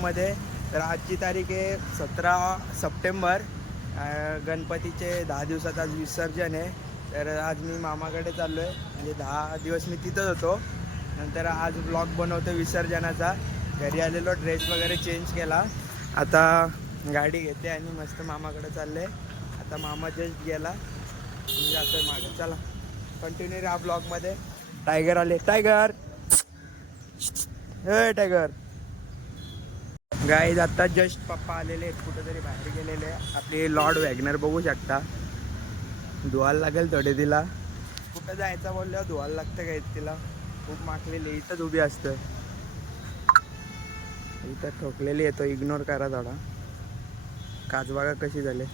ब्लॉगमध्ये तर आजची तारीख आहे सतरा सप्टेंबर. गणपतीचे दहा दिवसात आज विसर्जन आहे. तर आज मी मामाकडे चाललो आहे म्हणजे दहा दिवस मी तिथंच होतो. नंतर आज ब्लॉग बनवतो विसर्जनाचा. घरी आलेलो ड्रेस वगैरे चेंज केला. आता गाडी घेते आणि मस्त मामाकडे चालले आता मामा जस्ट गेला. मी जातोय मागे. चला कंटिन्यू राहा ब्लॉगमध्ये. टायगर आले. टायगर हे टायगर गाईज आता जस्ट पप्पा आलेले आहेत कुठेतरी बाहेर गेलेले आपली लॉर्ड वॅगनर बघू शकता. धुवायला लागेल थोडे तिला कुठं जायचं बोलल्यावर धुवायला लागतं काय तिला. खूप माखलेली इथंच उभी असतं. इथं ठोकलेली येतो इग्नोर करा थोडा काच बघा कशी झाले?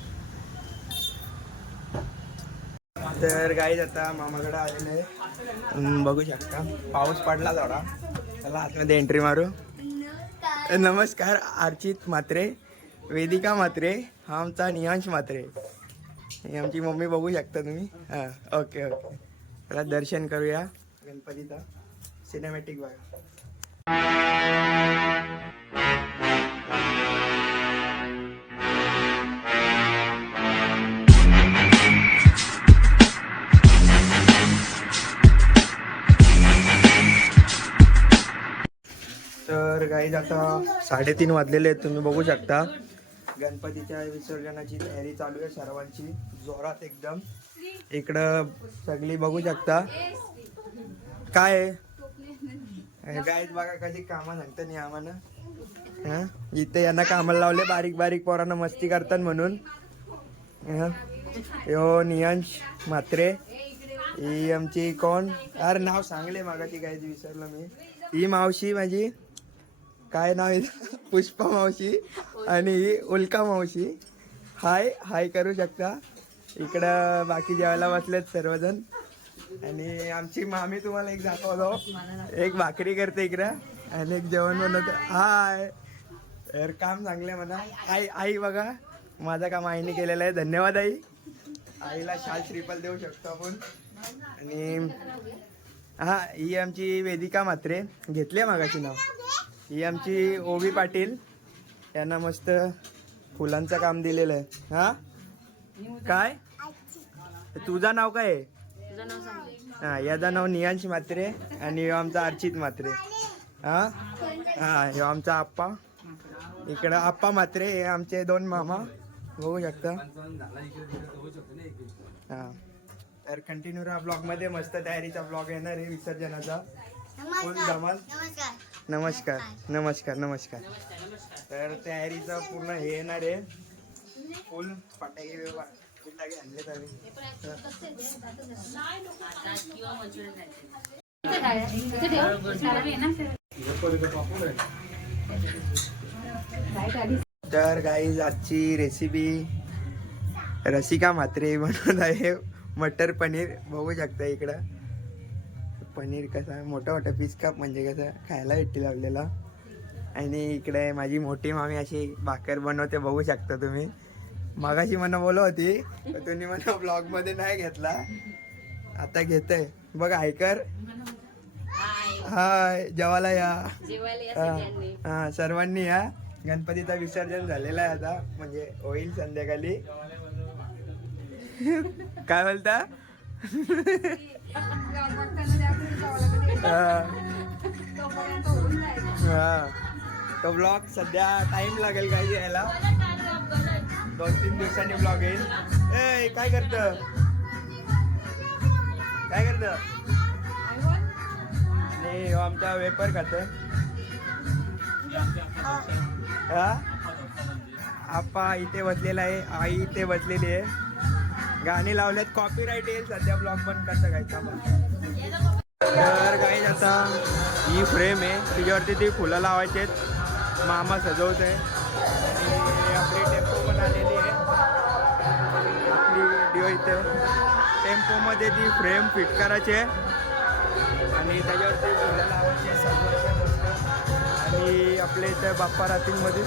तर गाईज आता मामाकडे आलेले. बघू शकता. पाऊस पडला थोडा. त्याला आतमध्ये एंट्री मारू. नमस्कार अर्चित मात्रे वेदिका मात्रे हा आमचा नियांश मात्रे आमची मम्मी बघू शकता तुम्ही. हां ओके ओके. चला दर्शन करूया. गणपतीचा सिनेमॅटिक बघा. तर आता साडेतीन वाजलेले आहेत तुम्ही बघू शकता. गणपतीच्या विसर्जनाची तयारी चालू आहे सर्वांची. जोरात एकदम. इकडं सगळी बघू शकता. काय गाईज बघा कधी कामं सांगतं नाही आम्हाला हा? इथे यांना कामाला लावले बारीक बारीक पोरांना मस्ती करतात म्हणून. यो नियांश म्हात्रे. ही आमची कोण? अरे नाव सांगले मागाची काय विसरलं मी. ही मावशी माझी. काय नाव आहे? पुष्पा मावशी आणि उल्का मावशी. हाय हाय करू शकता. इकडं बाकी जेवायला बसलेत सर्वजण. आणि आमची मामी तुम्हाला एक दाखवतो. एक भाकरी करते इकडं आणि एक जेवण बनवते. हाय. तर काम चांगलं आहे म्हणा. आई आई बघा. माझं काम आईने केलेलं आहे. धन्यवाद आई. आईला शाल श्रीफल देऊ शकतो आपण. आणि हा ही आमची वेदिका मात्रे घेतली आहे मागाची नाव. ही आमची ओवी पाटील. यांना मस्त फुलांचं काम दिलेलं आहे. हा? काय? तुझं नाव काय आहे? हा याचं नाव नियांश मात्रे आणि ह्यो आमचा अर्चित मात्रे हा? हा ह्यो आमचा आप्पा. इकडं आप्पा मात्रे हे आमचे दोन मामा. बघू शकता? हा. तर कंटिन्यू राहा ब्लॉगमध्ये. मस्त तयारीचा ब्लॉग येणार आहे विसर्जनाचा. फुल धमाल. नमस्कार नमस्कार नमस्कार. तर तयारीचा पूर्ण हे येणार आहे. फुल फटाके फटाके आणलेत आम्ही. तर गाईज आजची रेसिपी रसिका म्हात्रे बनवत आहे. मटर पनीर बघू शकता इकडं. पनीर कसा मोठा मोठा पीस काप म्हणजे कसं खायला भेटी लावलेला. आणि इकडे माझी मोठी मामी अशी भाकर बनवते बघू शकता तुम्ही. मागाशी मला बोलत होती तुम्ही मला ब्लॉगमध्ये नाही घेतला. आता घेतय. बघ ऐकर हाय जेवायला या. हा. हा, सर्वांनी या. गणपतीचा विसर्जन झालेला आहे आता. म्हणजे होईल संध्याकाळी. काय बोलता? हा. तो ब्लॉग सध्या टाइम लागेल काही यायला दोन तीन दिवसांनी ब्लॉग येईल. ए काय करत? काय करत? आणि आमचा वेपर खात हा? आप्पा इथे बसलेला आहे आई इथे बसलेली आहे. गाणी लावल्यात कॉपीराईट येईल सध्या ब्लॉग पण कसं काय मग तर काही आता ही फ्रेम आहे. तिच्यावरती ती फुलं लावायची आहेत. मामा सजवत आहे आणि आपली टेम्पो पण आलेली आहे. आपली व्हिडिओ इथे. टेम्पोमध्ये ती फ्रेम फिट करायची आहे. आणि त्याच्यावरती फुलं लावायची सजवायची आणि आपल्या इथे बाप्पा रातींमध्ये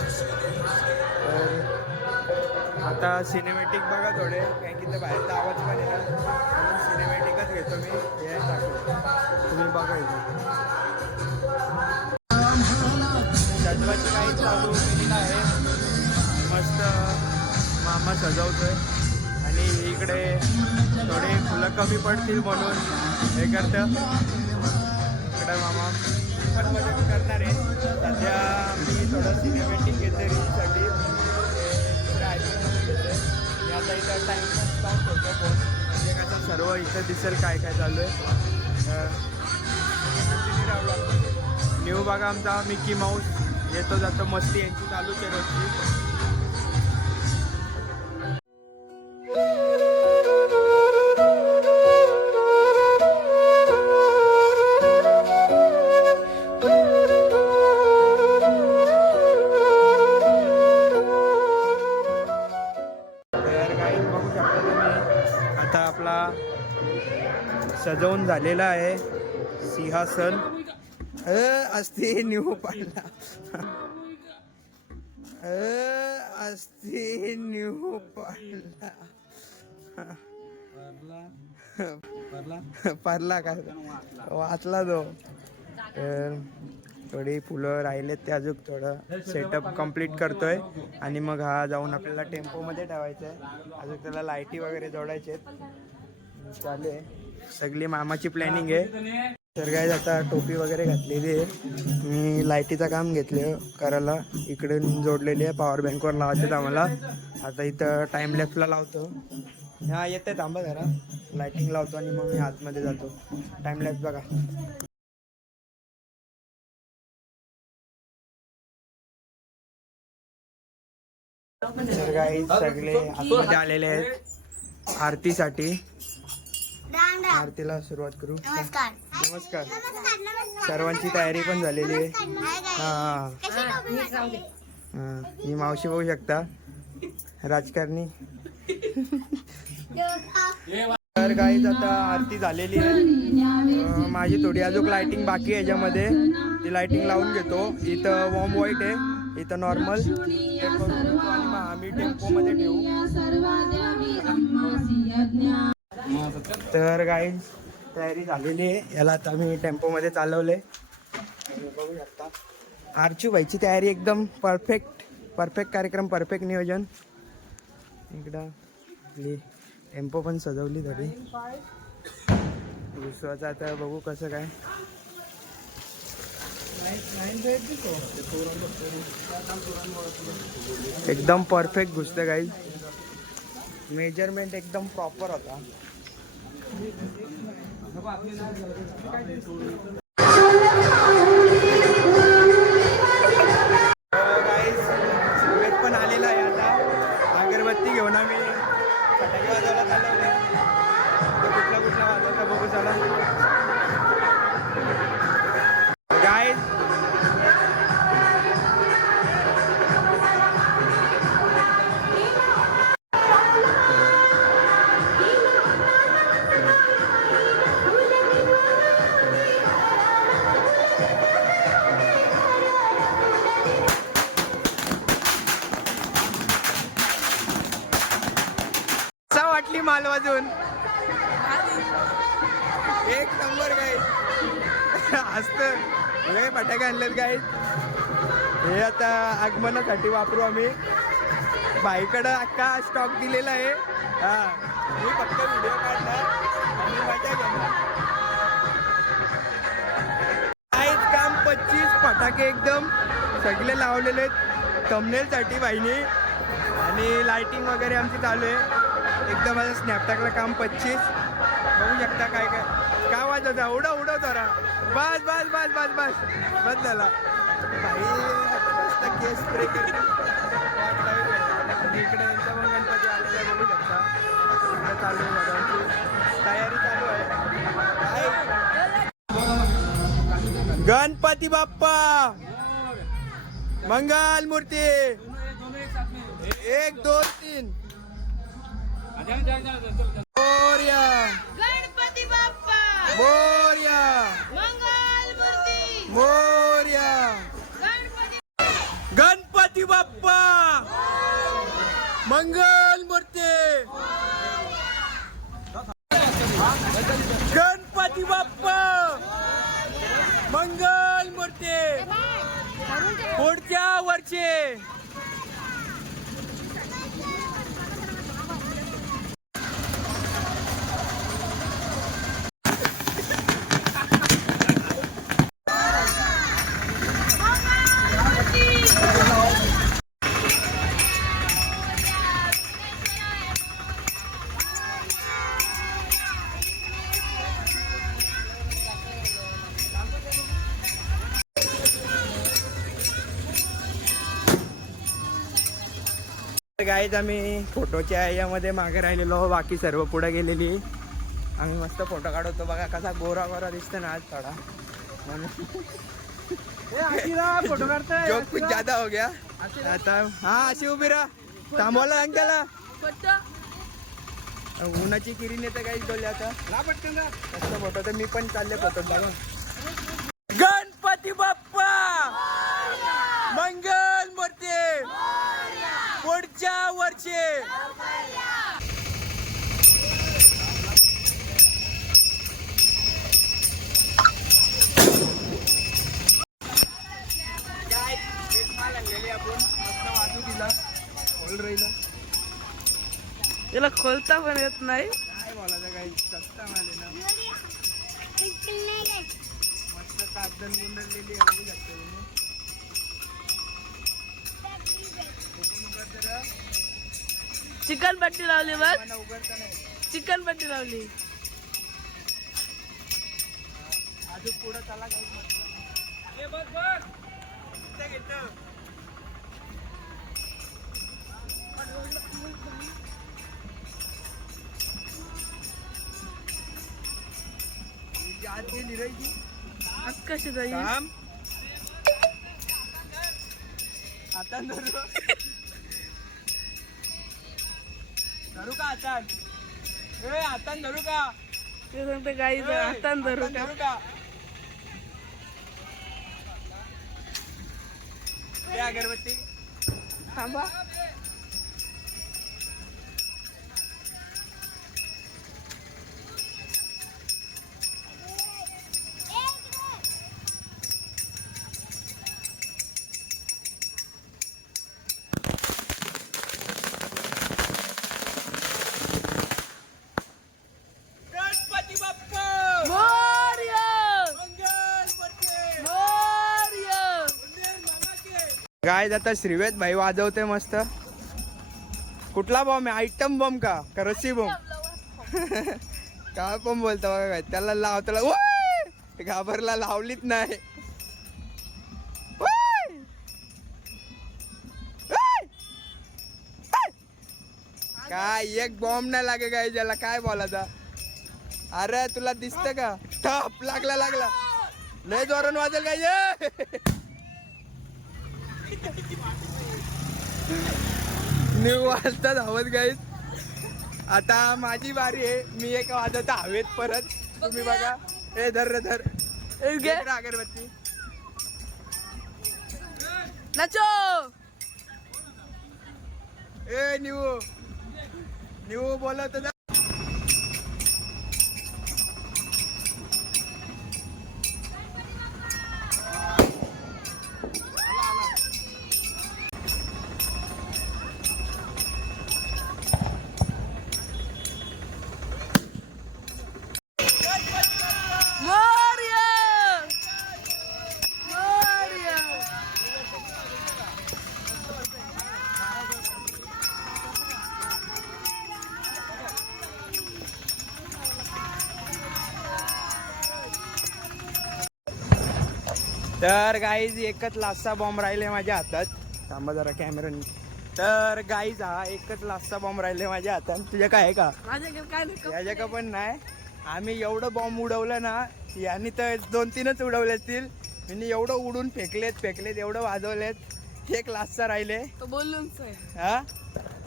आता सिनेमॅटिक बघा थोडे कारण की ते बाहेरचा आवाज पण येणार म्हणून सिनेमॅटिकच घेतो मी. हे टाकतो तुम्ही बघा इथे. फुलाची काही चालू केलेलं आहे. मस्त मामा सजवतोय. आणि इकडे थोडे फुलं कमी पडतील म्हणून हे करतं. इकडे मामा पण मदत करणार आहे. सध्या मी थोडं सिनेमॅटिक घेते रीलसाठी घेते मी आता इथं टाईम स्टार्ट करतो फोन म्हणजे कसं सर्व इथं दिसेल काय काय चालू आहे. न्यू बघा आमचा मिकी माऊस. येतो जातो मस्ती यांची चालूच आहे रोजची सजवून झालेला आहे. सिंहासन. अ, असते न्यू पाडला. अ, असते न्यू पाडला. पारला का? वाचला तो. तर थोडी फुलं राहिलेत ते अजून थोडं सेटअप कंप्लीट करतोय. आणि मग हा जाऊन आपल्याला टेम्पोमध्ये ठेवायचा आहे अजून त्याला लाईटी वगैरे जोडायचे आहेत चालू आहे सगळी मामाची प्लॅनिंग आहे. तर काय आता टोपी वगैरे घातलेली आहे. मी लाईटीचं काम घेतलं करायला. इकडे जोडलेली आहे पॉवर बँकवर लावायचं आम्हाला. आता इथं टाइम लेफ्टला लावतो. हा येते थांबा जरा. लाईटिंग लावतो आणि मग मी आतमध्ये जातो. टाइम लेफ्ट बघा. तर काही सगळे आतमध्ये आलेले आहेत. आरतीसाठी. आरतीला सुरुवात करू. नमस्कार. नमस्कार. नमस्कार नमस्कार. सर्वांची तयारी पण झालेली आहे. हा हा? हा, ही. मावशी बघू शकता. राजकारणी. तर काही आता आरती झालेली आहे. माझी थोडी अजून लाइटिंग बाकी आहे याच्यामध्ये. ती लाइटिंग लावून घेतो. इथं वॉम व्हाईट आहे. इथं नॉर्मल आम्ही टेम्पोमध्ये ठेवू. तर काही तयारी झालेली आहे. याला आता मी टेम्पोमध्ये चालवले बघू शकता आरचू भाईची तयारी एकदम परफेक्ट परफेक्ट कार्यक्रम परफेक्ट नियोजन. इकडं आपली टेम्पो पण सजवली तरी. दुसऱ्याचं आता बघू कसं काय. एकदम परफेक्ट घुसतं काही मेजरमेंट एकदम प्रॉपर होता. पण आलेला आहे आता. अगरबत्ती घेऊन आम्ही. फटाके वाजवायला चालवले कुठला कुठला वाजवता बघू चला. माल वाजून एक नंबर गाईड असत सगळे फटाके आणलेत गाईड हे आता आगमनासाठी वापरू आम्ही. बाईकडं अख्खा स्टॉक दिलेला आहे. हा. मी फक्त व्हिडिओ काढणार आणि मजा घेणार. काहीच काम पच्चीस फटाके एकदम. सगळे लावलेले आहेत. thumbnail-साठी बाईने आणि लाइटिंग वगैरे आमची चालू आहे. एकदम माझं स्नॅपटॅकला काम पच्चीस. बघू शकता काय काय. काय वाजवता उडव उडव जरा. बस बस बस बस बस. बस झाला. काही केस स्प्रे करते इकडे यांचा पण गणपती आलेला बघू शकता. इकडे चालू आहे भगवानची तयारी चालू आहे. गणपती बाप्पा! मंगल मूर्ती. एक दोन तीन. मोर्या गणपती बाप्पा। मोर्या मंगल मूर्ती। मोर्या गणपती। गणपती बाप्पा। मंगल मूर्ती। गणपती बाप्पा। मंगल मूर्ती। पुढच्या वर्षी। गाईज आम्ही फोटोच्या यामध्ये मागे राहिलेलो बाकी सर्व पुढे गेलेली. आम्ही मस्त फोटो काढतो. बघा कसा गोरा गोरा दिसतो ना आज थोडा. म्हणून फोटो काढताय. जोक कुछ ज्यादा हो गया. आता हा अशी उभी राहा. थांबवला अंक्याला उन्हाची किरीने तर काहीच बोलले आता मस्त फोटो तर मी पण चालले फोटो बघा याला खोलता पण येत नाही. काय बोलायचं काही सस्ता माल आहे ना मस्त कागदन गुंडलेली चिकन पट्टी लावली बघ. उघडता नाही. चिकन पट्टी लावली. अजून पुढं चला काही मस्त. बघ बघ. इथं घेतं. जी आत गेली रे. कशी जाईल? थांब. आता धरू. धरू का आता? ए आता धरू का? ते सांगते गाई हातान धरू का? धरू का? अगरबत्ती. थांबा. काय आता श्रीवेद भाई वाजवते मस्त. कुठला बॉम्ब आहे? आयटम बॉम्ब का? का रस्सी बॉम्ब काय पण बोलतो बघा काय त्याला लाव त्याला घाबरला लावलीच नाही. काय एक बॉम्ब नाही लागे काय ज्याला काय बोलायचा अरे तुला दिसतं का? टप लागला लागला. लय जोरून वाजेल काय न्यू वाजता धावत गाईत. आता माझी बारी आहे. मी एक वाजवता हवेत परत. तुम्ही बघा. ए धर रे धर. अगरबत्ती. नाचो. ए न्यू न्यू बोलत तर गाईज एकच लास्सा बॉम्ब राहिले माझ्या हातात. थांबा जरा कॅमेरानी तर गाईज हा एकच लास्सा बॉम्ब राहिले माझ्या हातात. तुझ्या काय आहे का? याच्या का पण नाही. आम्ही एवढं बॉम्ब उडवलं ना यांनी तर दोन तीनच उडवले असतील. मी एवढं उडून फेकलेत फेकलेत एवढं वाजवलेत. एक लास्टचा राहिले. आहे हा?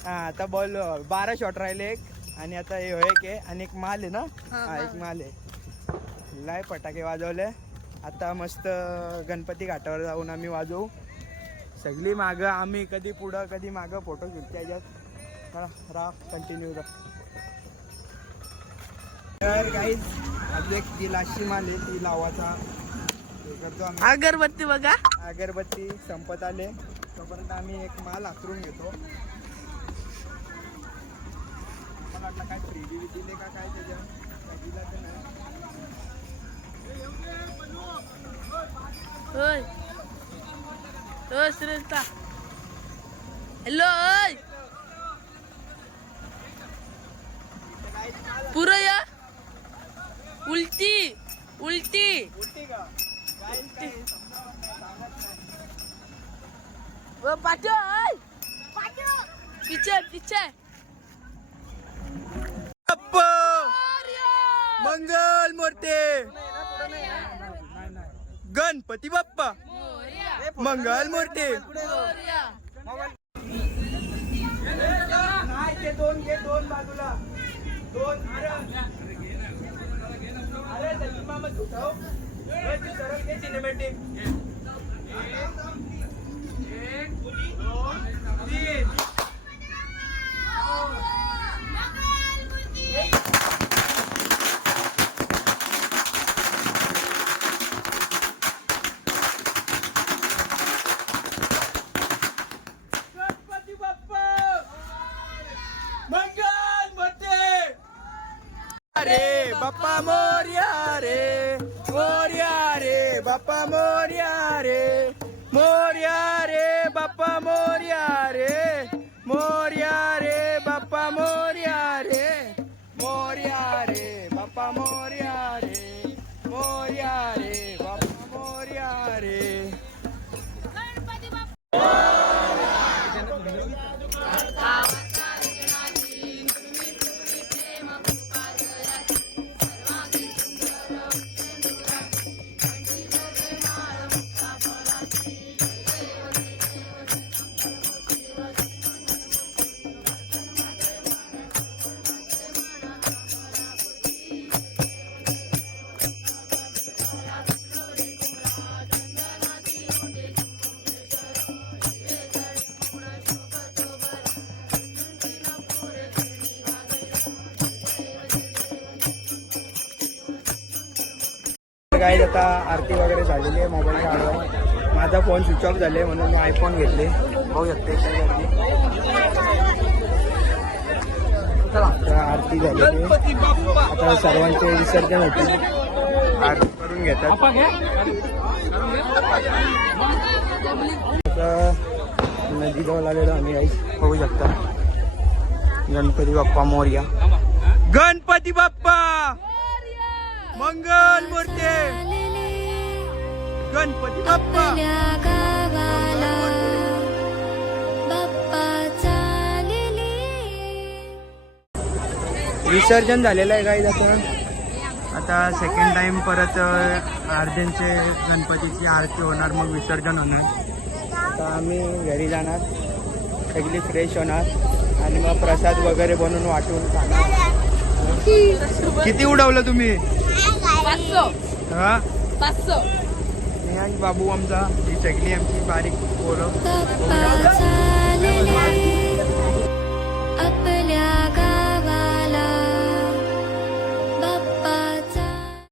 हा आता बॉल बारा शॉट राहिले एक. आणि आता हे एक आहे. आणि एक माल आहे ना? हा, हा एक माल आहे. लाय फटाके वाजवले. आता मस्त गणपती घाटावर जाऊन आम्ही वाजवू. सगळी मागं आम्ही कधी पुढं कधी मागं फोटो घेऊ त्याच्यात राहा कंटिन्यू राहा तर काहीच आज एक जी लाशी माल आहे ती लावाचा. अगरबत्ती बघा. अगरबत्ती संपत आले. तोपर्यंत आम्ही एक माल आचरून घेतो. मला वाटलं काय फ्री बी दिले का काय त्याच्या दिला तर नाही. होय होय श्रेष्ठा हॅलो ओय. पुरं या. उलटी उलटी. उलटी. का काय काय वो पाठो ओय. पीछे पीछे अप्पा! मंगल मूर्ती. गणपती बाप्पा. मंगल मूर्ती. दोन घे दोन बाजूला. दोन अरे. अरे त्याची मामा तू ठेव. ए, ती सरळ तीन. अरे बाप्पा मोर्या रे मोर्या रे बाप्पा मोर्या रे काय आता आरती वगैरे झालेली आहे मोबाईल माझा फ़ोन स्विच ऑफ़ झाले म्हणून मी आयफोन घेतले. बघू शकते आता आरती झालेली. आता सर्वांचे विसर्जन होते आरती करून घेतात. आता नदीजवळ आलेलो आम्ही आई बघू शकता. गणपती बाप्पा मोर्या. गणपती बाप्पा! मंगल मूर्ती. गणपती बाप्पा. विसर्जन झालेलं आहे काही आता. आता सेकंड टाइम परत अर्ध्यांचे गणपतीची आरती होणार मग विसर्जन होणार. आता आम्ही घरी जाणार. सगळी फ्रेश होणार. आणि मग प्रसाद वगैरे बनवून वाटून खाणार. किती उडवलं तुम्ही? पाचशो. हा? पाचशो. बाबू आमचा. ही सगळी आमची बारीक चालले.